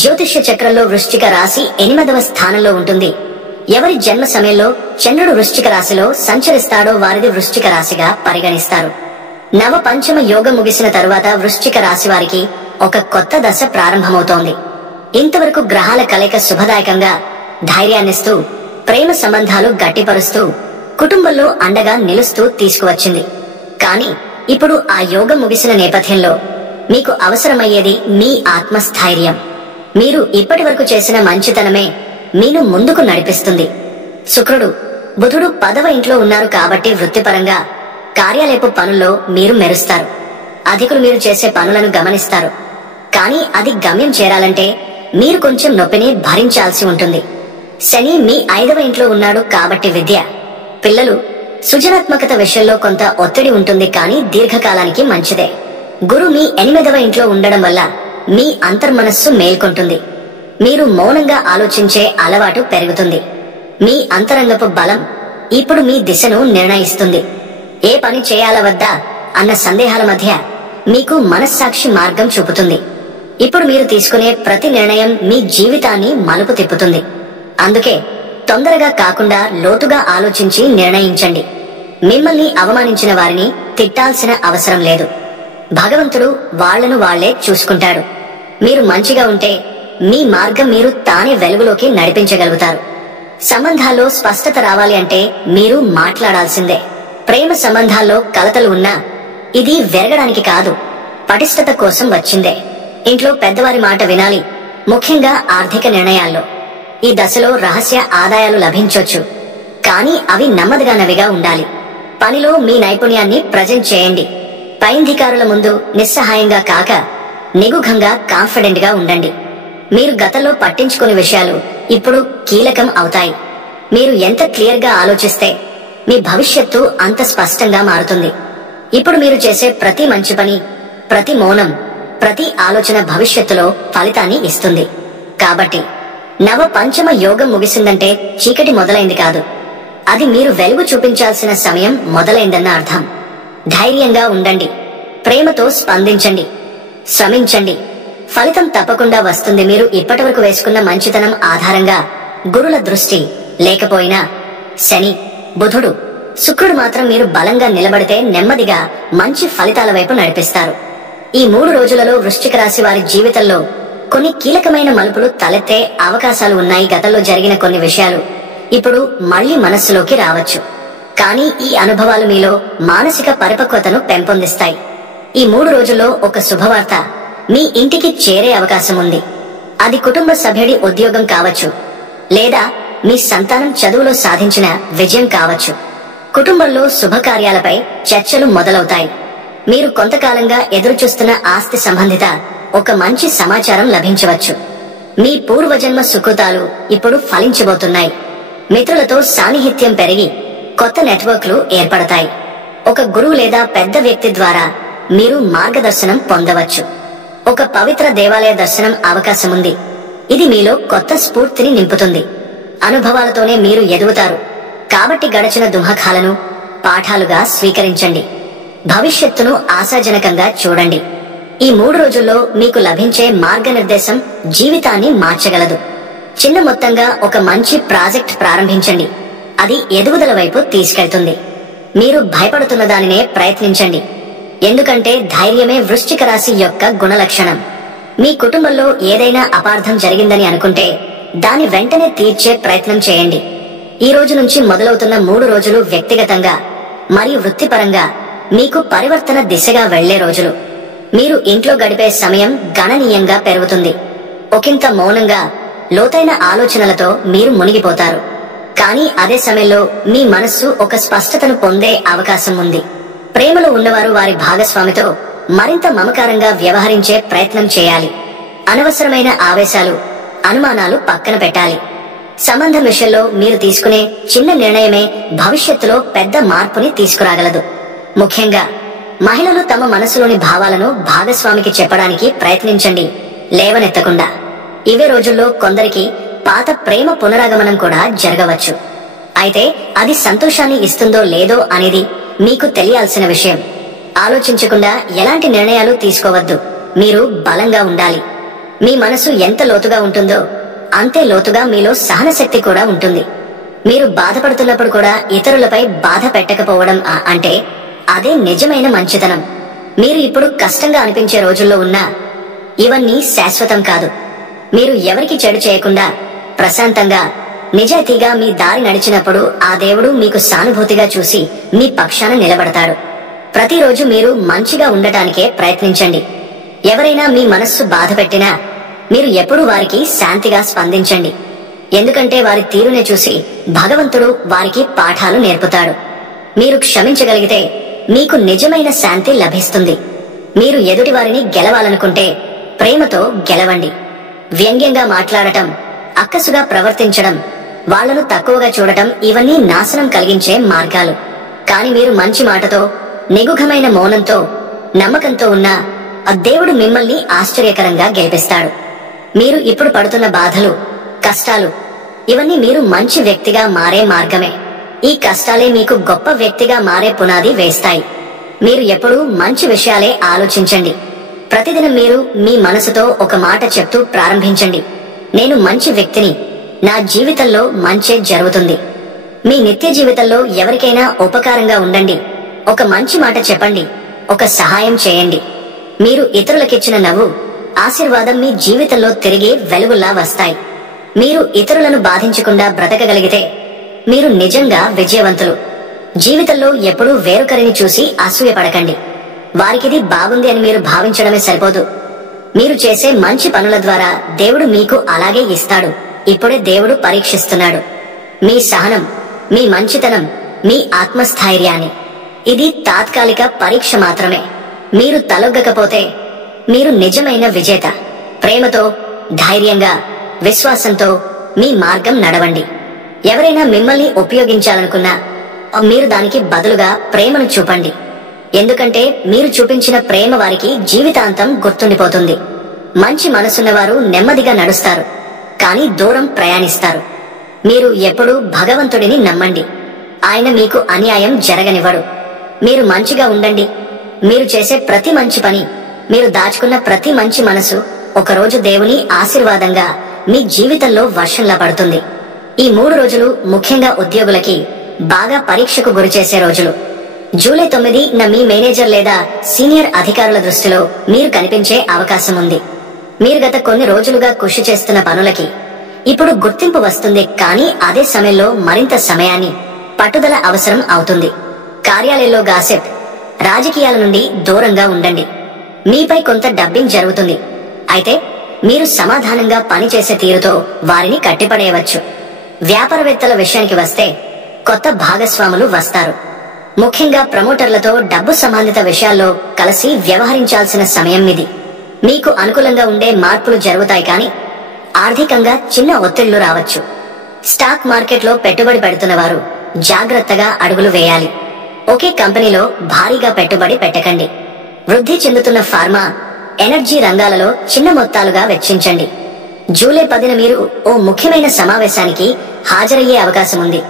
జ్యోతిష్య చక్రంలో వృశ్చిక రాశి 8వ స్థానంలో ఉంటుంది. ఎవరి జన్మ సమయంలో చంద్రుడు వృశ్చిక రాశిలో సంచరిస్తాడో వారిది వృశ్చిక రాశిగా పరిగణిస్తారు. నవ పంచమ యోగం ముగిసిన తరువాత వృశ్చిక రాశి వారికి ఒక కొత్త దశ ప్రారంభమవుతోంది. ఇంతవరకు గ్రహాల కలయిక శుభదాయకంగా ధైర్యాన్నిస్తూ, ప్రేమ సంబంధాలు గట్టిపరుస్తూ, కుటుంబంలో అండగా నిలుస్తూ తీసుకువచ్చింది. కానీ ఇప్పుడు ఆ యోగం ముగిసిన నేపథ్యంలో మీకు అవసరమయ్యేది మీ ఆత్మస్థైర్యం. మీరు ఇప్పటి వరకు చేసిన మంచితనమే మీను ముందుకు నడిపిస్తుంది. శుక్రుడు, బుధుడు 10వ ఇంట్లో ఉన్నారు కాబట్టి వృత్తిపరంగా కార్యాలయపు పనుల్లో మీరు మెరుస్తారు. అధికులు మీరు చేసే పనులను గమనిస్తారు. కానీ అది గమ్యం చేరాలంటే మీరు కొంచెం నొప్పిని భరించాల్సి ఉంటుంది. శని మీ 5వ ఇంట్లో ఉన్నాడు కాబట్టి విద్య, పిల్లలు, సృజనాత్మకత విషయంలో కొంత ఒత్తిడి ఉంటుంది కానీ దీర్ఘకాలానికి మంచిదే. గురు మీ 8వ ఇంట్లో ఉండడం వల్ల మీ అంతర్మనస్సు మేల్కొంటుంది. మీరు మౌనంగా ఆలోచించే అలవాటు పెరుగుతుంది. మీ అంతరంగపు బలం ఇప్పుడు మీ దిశను నిర్ణయిస్తుంది. ఏ పని చేయాలా వద్దా అన్న సందేహాల మధ్య మీకు మనస్సాక్షి మార్గం చూపుతుంది. ఇప్పుడు మీరు తీసుకునే ప్రతి నిర్ణయం మీ జీవితాన్ని మలుపు తిప్పుతుంది. అందుకే తొందరగా కాకుండా లోతుగా ఆలోచించి నిర్ణయించండి. మిమ్మల్ని అవమానించిన వారిని తిట్టాల్సిన అవసరం లేదు. భగవంతుడు వాళ్లను వాళ్లే చూసుకుంటాడు. మీరు మంచిగా ఉంటే మీ మార్గం మీరు తానే వెలుగులోకి నడిపించగలుగుతారు. సంబంధాల్లో స్పష్టత రావాలి అంటే మీరు మాట్లాడాల్సిందే. ప్రేమ సంబంధాల్లో కలతలు ఉన్నా ఇది వెరగడానికి కాదు, పటిష్టత కోసం వచ్చిందే. ఇంట్లో పెద్దవారి మాట వినాలి, ముఖ్యంగా ఆర్థిక నిర్ణయాల్లో. ఈ దశలో రహస్య ఆదాయాలు లభించొచ్చు, కానీ అవి నెమ్మదిగానవిగా ఉండాలి. పనిలో మీ నైపుణ్యాన్ని ప్రజెంట్ చేయండి. పైంధికారుల ముందు నిస్సహాయంగా కాక నిగుఘంగా కాన్ఫిడెంట్ గా ఉండండి. మీరు గతంలో పట్టించుకునే విషయాలు ఇప్పుడు కీలకం అవుతాయి. మీరు ఎంత క్లియర్ గా ఆలోచిస్తే మీ భవిష్యత్తు అంత స్పష్టంగా మారుతుంది. ఇప్పుడు మీరు చేసే ప్రతి మంచి పని, ప్రతి మౌనం, ప్రతి ఆలోచన భవిష్యత్తులో ఫలితాన్ని ఇస్తుంది. కాబట్టి నవ పంచమ యోగం ముగిసిందంటే చీకటి మొదలైంది కాదు, అది మీరు వెలుగు చూపించాల్సిన సమయం మొదలైందన్న అర్థం. ధైర్యంగా ఉండండి, ప్రేమతో స్పందించండి, శ్రమించండి. ఫలితం తప్పకుండా వస్తుంది. మీరు ఇప్పటివరకు వేసుకున్న మంచితనం ఆధారంగా గురుల దృష్టి లేకపోయినా శని, బుధుడు, శుక్రుడు మాత్రం మీరు బలంగా నిలబడితే నెమ్మదిగా మంచి ఫలితాల వైపు నడిపిస్తారు. ఈ 3 రోజులలో వృశ్చిక రాశి వారి జీవితంలో కొన్ని కీలకమైన మలుపులు తలెత్తే అవకాశాలు ఉన్నాయి. గతంలో జరిగిన కొన్ని విషయాలు ఇప్పుడు మళ్లీ మనస్సులోకి రావచ్చు. కానీ ఈ అనుభవాలు మీలో మానసిక పరిపక్వతను పెంపొందిస్తాయి. ఈ 3 రోజుల్లో ఒక శుభవార్త మీ ఇంటికి చేరే అవకాశం ఉంది. అది కుటుంబ సభ్యుడి ఉద్యోగం కావచ్చు, లేదా మీ సంతానం చదువులో సాధించిన విజయం కావచ్చు. కుటుంబంలో శుభకార్యాలపై చర్చలు మొదలవుతాయి. మీరు కొంతకాలంగా ఎదురుచూస్తున్న ఆస్తి సంబంధిత ఒక మంచి సమాచారం లభించవచ్చు. మీ పూర్వజన్మ సుకృతాలు ఇప్పుడు ఫలించబోతున్నాయి. మిత్రులతో సాన్నిహిత్యం పెరిగి కొత్త నెట్వర్క్లు ఏర్పడతాయి. ఒక గురువు లేదా పెద్ద వ్యక్తి ద్వారా మీరు మార్గదర్శనం పొందవచ్చు. ఒక పవిత్ర దేవాలయ దర్శనం అవకాశముంది. ఇది మీలో కొత్త స్ఫూర్తిని నింపుతుంది. అనుభవాలతోనే మీరు ఎదుగుతారు. కాబట్టి గడచిన దుఃఖాలను పాఠాలుగా స్వీకరించండి. భవిష్యత్తును ఆశాజనకంగా చూడండి. ఈ 3 రోజుల్లో మీకు లభించే మార్గనిర్దేశం జీవితాన్ని మార్చగలదు. చిన్న మొత్తంగా ఒక మంచి ప్రాజెక్ట్ ప్రారంభించండి. అది ఎదుగుదల వైపు తీసుకెళ్తుంది. మీరు భయపడుతున్న దానినే ప్రయత్నించండి. ఎందుకంటే ధైర్యమే వృశ్చిక రాశి యొక్క గుణలక్షణం. మీ కుటుంబంలో ఏదైనా అపార్థం జరిగిందని అనుకుంటే దాని వెంటనే తీర్చే ప్రయత్నం చేయండి. ఈ రోజు నుంచి మొదలవుతున్న 3 రోజులు వ్యక్తిగతంగా మరియు వృత్తిపరంగా మీకు పరివర్తన దిశగా వెళ్లే రోజులు. మీరు ఇంట్లో గడిపే సమయం గణనీయంగా పెరుగుతుంది. ఒకంత మౌనంగా, లోతైన ఆలోచనలతో మీరు మునిగిపోతారు. కానీ అదే సమయంలో మీ మనస్సు ఒక స్పష్టతను పొందే అవకాశం ఉంది. ప్రేమలో ఉన్నవారు వారి భాగస్వామితో మరింత మమకారంగా వ్యవహరించే ప్రయత్నం చేయాలి. అనవసరమైన ఆవేశాలు, అనుమానాలు పక్కన పెట్టాలి. సంబంధం విషయంలో మీరు తీసుకునే చిన్న నిర్ణయమే భవిష్యత్తులో పెద్ద మార్పుని తీసుకురాగలదు. ముఖ్యంగా మహిళలు తమ మనసులోని భావాలను భాగస్వామికి చెప్పడానికి ప్రయత్నించండి, లేవనెత్తకుండా. ఇవే రోజుల్లో కొందరికి పాత ప్రేమ పునరాగమనం కూడా జరగవచ్చు. అయితే అది సంతోషాన్ని ఇస్తుందో లేదో అనేది మీకు తెలియాల్సిన విషయం. ఆలోచించకుండా ఎలాంటి నిర్ణయాలు తీసుకోవద్దు. మీరు బలంగా ఉండాలి. మీ మనసు ఎంత లోతుగా ఉంటుందో అంతే లోతుగా మీలో సహనశక్తి కూడా ఉంటుంది. మీరు బాధపడుతున్నప్పుడు కూడా ఇతరులపై బాధ పెట్టకపోవడం అంటే అదే నిజమైన మంచితనం. మీరు ఇప్పుడు కష్టంగా అనిపించే రోజుల్లో ఉన్నా ఇవన్నీ శాశ్వతం కాదు. మీరు ఎవరికి చెడు చేయకుండా ప్రశాంతంగా నిజాయితీగా మీ దారి నడిచినప్పుడు ఆ దేవుడు మీకు సానుభూతిగా చూసి మీ పక్షాన నిలబడతాడు. ప్రతిరోజు మీరు మంచిగా ఉండటానికే ప్రయత్నించండి. ఎవరైనా మీ మనస్సు బాధ పెట్టినా మీరు ఎప్పుడూ వారికి శాంతిగా స్పందించండి. ఎందుకంటే వారి తీరునే చూసి భగవంతుడు వారికి పాఠాలు నేర్పుతాడు. మీరు క్షమించగలిగితే మీకు నిజమైన శాంతి లభిస్తుంది. మీరు ఎదుటి వారిని గెలవాలనుకుంటే ప్రేమతో గెలవండి. వ్యంగ్యంగా మాట్లాడటం, అక్కసుగా ప్రవర్తించడం, వాళ్లను తక్కువగా చూడటం ఇవన్నీ నాశనం కలిగించే మార్గాలు. కాని మీరు మంచి మాటతో, నిగుఘమైన మౌనంతో, నమ్మకంతో ఉన్నా ఆ దేవుడు మిమ్మల్ని ఆశ్చర్యకరంగా గెలిపిస్తాడు. మీరు ఇప్పుడు పడుతున్న బాధలు, కష్టాలు ఇవన్నీ మీరు మంచి వ్యక్తిగా మారే మార్గమే. ఈ కష్టాలే మీకు గొప్ప వ్యక్తిగా మారే పునాది వేస్తాయి. మీరు ఎప్పుడూ మంచి విషయాలే ఆలోచించండి. ప్రతిదినం మీరు మీ మనసుతో ఒక మాట చెప్తూ ప్రారంభించండి. నేను మంచి వ్యక్తిని, నా జీవితంలో మంచే జరుగుతుంది. మీ నిత్య జీవితంలో ఎవరికైనా ఉపకారంగా ఉండండి. ఒక మంచి మాట చెప్పండి, ఒక సహాయం చేయండి. మీరు ఇతరులకిచ్చిన నవ్వు, ఆశీర్వాదం మీ జీవితంలో తిరిగి వెలుగులా వస్తాయి. మీరు ఇతరులను బాధించకుండా బ్రతకగలిగితే మీరు నిజంగా విజయవంతులు. జీవితంలో ఎప్పుడూ వేరొకరిని చూసి అసూయపడకండి. వారికిది బాగుంది అని మీరు భావించడమే సరిపోదు. మీరు చేసే మంచి పనుల ద్వారా దేవుడు మీకు అలాగే ఇస్తాడు. ఇప్పుడే దేవుడు పరీక్షిస్తున్నాడు మీ సహనం, మీ మంచితనం, మీ ఆత్మస్థైర్యాన్ని. ఇది తాత్కాలిక పరీక్ష మాత్రమే. మీరు తలొగ్గకపోతే మీరు నిజమైన విజేత. ప్రేమతో, ధైర్యంగా, విశ్వాసంతో మీ మార్గం నడవండి. ఎవరైనా మిమ్మల్ని ఉపయోగించాలనుకున్నా మీరు దానికి బదులుగా ప్రేమను చూపండి. ఎందుకంటే మీరు చూపించిన ప్రేమ వారికి జీవితాంతం గుర్తుండిపోతుంది. మంచి మనసున్నవారు నెమ్మదిగా నడుస్తారు, కానీ దూరం ప్రయాణిస్తారు. మీరు ఎప్పుడూ భగవంతుడిని నమ్మండి. ఆయన మీకు అన్యాయం జరగనివ్వడు. మీరు మంచిగా ఉండండి. మీరు చేసే ప్రతి మంచి పని, మీరు దాచుకున్న ప్రతి మంచి మనసు ఒకరోజు దేవుని ఆశీర్వాదంగా మీ జీవితంలో వర్షంలా పడుతుంది. ఈ 3 రోజులు ముఖ్యంగా ఉద్యోగులకి బాగా పరీక్షకు గురిచేసే రోజులు. జూలై 9న మీ మేనేజర్ లేదా సీనియర్ అధికారుల దృష్టిలో మీరు కనిపించే అవకాశం ఉంది. మీరు గత కొన్ని రోజులుగా కృషి చేస్తున్న పనులకి ఇప్పుడు గుర్తింపు వస్తుంది. కానీ అదే సమయంలో మరింత సమయాన్ని, పట్టుదల అవసరం అవుతుంది. కార్యాలయంలో గాసిప్, రాజకీయాల నుండి దూరంగా ఉండండి. మీపై కొంత డబ్బింగ్ జరుగుతుంది. అయితే మీరు సమాధానంగా పనిచేసే తీరుతో వారిని కట్టిపడేయవచ్చు. వ్యాపారవేత్తల విషయానికి వస్తే కొత్త భాగస్వాములు వస్తారు. ముఖ్యంగా ప్రమోటర్లతో డబ్బు సంబంధిత విషయాల్లో కలిసి వ్యవహరించాల్సిన సమయం ఇది. మీకు అనుకూలంగా ఉండే మార్పులు జరుగుతాయి, కానీ ఆర్థికంగా చిన్న ఒత్తిళ్లు రావచ్చు. స్టాక్ మార్కెట్లో పెట్టుబడి పెడుతున్న వారు జాగ్రత్తగా అడుగులు వేయాలి. ఒకే కంపెనీలో భారీగా పెట్టుబడి పెట్టకండి. వృద్ధి చెందుతున్న ఫార్మా, ఎనర్జీ రంగాలలో చిన్న మొత్తాలుగా వెచ్చించండి. జూలై 10న మీరు ఓ ముఖ్యమైన సమావేశానికి హాజరయ్యే అవకాశం ఉంది.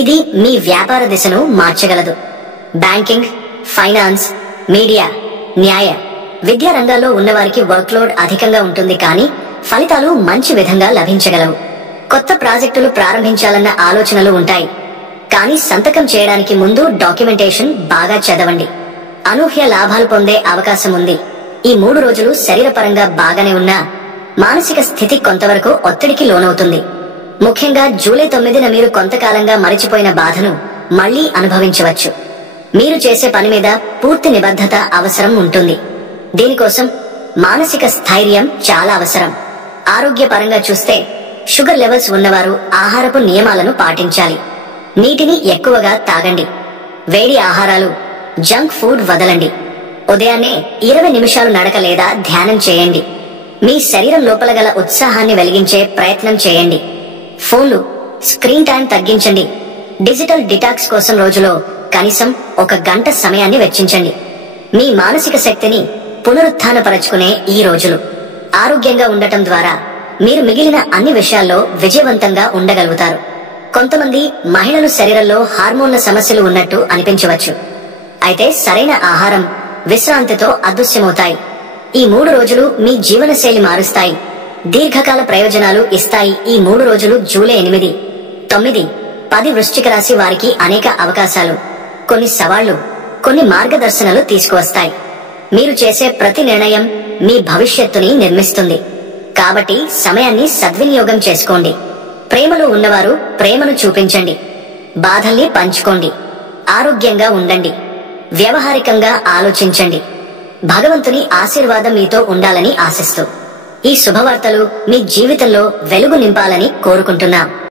ఇది మీ వ్యాపార దిశను మార్చగలదు. బ్యాంకింగ్, ఫైనాన్స్, మీడియా, న్యాయ, విద్యా రంగాల్లో ఉన్నవారికి వర్క్లోడ్ అధికంగా ఉంటుంది, కానీ ఫలితాలు మంచి విధంగా లభించగలవు. కొత్త ప్రాజెక్టులు ప్రారంభించాలన్న ఆలోచనలు ఉంటాయి, కానీ సంతకం చేయడానికి ముందు డాక్యుమెంటేషన్ బాగా చదవండి. అనూహ్య లాభాలు పొందే అవకాశం ఉంది. ఈ 3 రోజులు శరీరపరంగా బాగానే ఉన్నా మానసిక స్థితి కొంతవరకు ఒత్తిడికి లోనవుతుంది. ముఖ్యంగా జూలై 9న మీరు కొంతకాలంగా మరిచిపోయిన బాధను మళ్లీ అనుభవించవచ్చు. మీరు చేసే పని మీద పూర్తి నిబద్ధత అవసరం ఉంటుంది. దీనికోసం మానసిక స్థైర్యం చాలా అవసరం. ఆరోగ్యపరంగా చూస్తే షుగర్ లెవెల్స్ ఉన్నవారు ఆహారపు నియమాలను పాటించాలి. నీటిని ఎక్కువగా తాగండి. వేడి ఆహారాలు, జంక్ ఫుడ్ వదలండి. ఉదయాన్నే 20 నిమిషాలు నడక లేదా ధ్యానం చేయండి. మీ శరీరం లోపల గల ఉత్సాహాన్ని వెలిగించే ప్రయత్నం చేయండి. ఫోన్లు, స్క్రీన్ టైం తగ్గించండి. డిజిటల్ డిటాక్స్ కోసం రోజులో కనీసం 1 గంట సమయాన్ని వెచ్చించండి. మీ మానసిక శక్తిని పునరుత్థానపరచుకునే ఈ రోజులు. ఆరోగ్యంగా ఉండటం ద్వారా మీరు మిగిలిన అన్ని విషయాల్లో విజయవంతంగా ఉండగలుగుతారు. కొంతమంది మహిళలు శరీరంలో హార్మోన్ల సమస్యలు ఉన్నట్టు అనిపించవచ్చు. అయితే సరైన ఆహారం, విశ్రాంతితో అదృశ్యమవుతాయి. ఈ 3 రోజులు మీ జీవనశైలి మారుస్తాయి, దీర్ఘకాల ప్రయోజనాలు ఇస్తాయి. ఈ 3 రోజులు జూలై 8, 9, 10 వృశ్చిక రాశి వారికి అనేక అవకాశాలు, కొన్ని సవాళ్లు, కొన్ని మార్గదర్శనాలు తీసుకువస్తాయి. మీరు చేసే ప్రతి నిర్ణయం మీ భవిష్యత్తుని నిర్మిస్తుంది. కాబట్టి సమయాన్ని సద్వినియోగం చేసుకోండి. ప్రేమలో ఉన్నవారు ప్రేమను చూపించండి. బాధల్ని పంచుకోండి. ఆరోగ్యంగా ఉండండి. వ్యవహారికంగా ఆలోచించండి. భగవంతుని ఆశీర్వాదం మీతో ఉండాలని ఆశిస్తూ ఈ శుభవార్తలు మీ జీవితంలో వెలుగు నింపాలని కోరుకుంటున్నాం.